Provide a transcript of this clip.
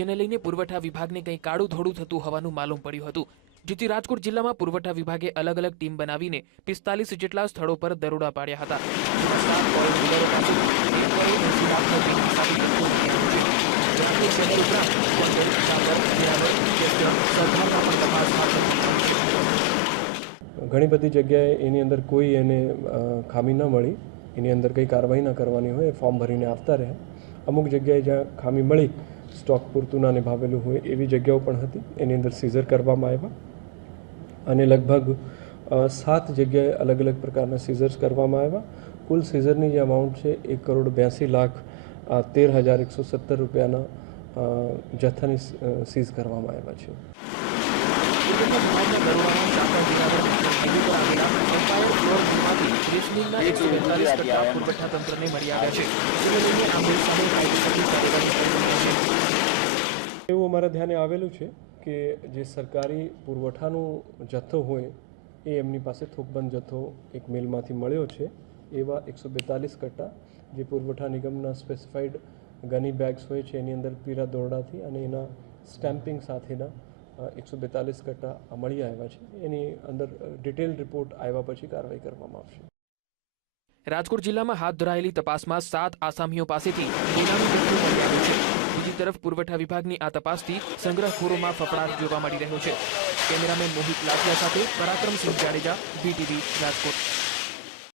જેને લઈને પુરવઠા વિભાગને કંઈ કાળું ધોળું થતું હોવાનું માલુમ પડ્યું હતું, જેથી રાજકોટ જિલ્લામાં પુરવઠા વિભાગે અલગ અલગ ટીમ બનાવીને 45 જેટલા સ્થળો પર દરોડા પાડ્યા હતા. ઘણી બધી જગ્યાએ એની અંદર કોઈ એને ખામી ન મળી, એની અંદર કંઈ કાર્યવાહી ન કરવાની હોય, ફોર્મ ભરીને આવતા રહ્યા. અમુક જગ્યાએ જ્યાં ખામી મળી, સ્ટોક પૂરતું ના નિભાવેલું હોય એવી જગ્યાઓ પણ હતી, એની અંદર સીઝર કરવામાં આવ્યા અને લગભગ 7 જગ્યાએ અલગ અલગ પ્રકારના સીઝર્સ કરવામાં આવ્યા. કુલ સીઝરની જે અમાઉન્ટ છે 1,82,13,117 રૂપિયાના જથ્થાની સીઝ કરવામાં આવ્યા છે. એવું અમારા ધ્યાને આવેલું છે કે જે સરકારી પુરવઠાનો જથ્થો હોય એ એમની પાસે થોકબંધ જથ્થો એક મિલમાંથી મળ્યો છે. એવા 142 કટ્ટા જે પુરવઠા નિગમના સ્પેસિફાઈડ ગની બેગ્સ હોય છે એની અંદર પીળા દોરડાથી અને એના સ્ટેમ્પિંગ સાથેના 142 કટ્ટા મળી આવ્યા છે. એની અંદર ડિટેલ રિપોર્ટ આવ્યા પછી કાર્યવાહી કરવામાં આવશે. રાજકોટ જિલ્લામાં હાથ ધરાયેલી તપાસમાં 7 આસામીઓ પાસેથી સોનાનું જથ્થું મળી આવ્યું છે. બીજી તરફ પુરવઠા વિભાગની આ તપાસથી સંગ્રહખોરોમાં ફફડાટ જોવા મળી રહ્યો છે. કેમેરામેન મોહિત લાઠિયા સાથે પરાક્રમસિંહ જાડેજા, BTV રાજકોટ.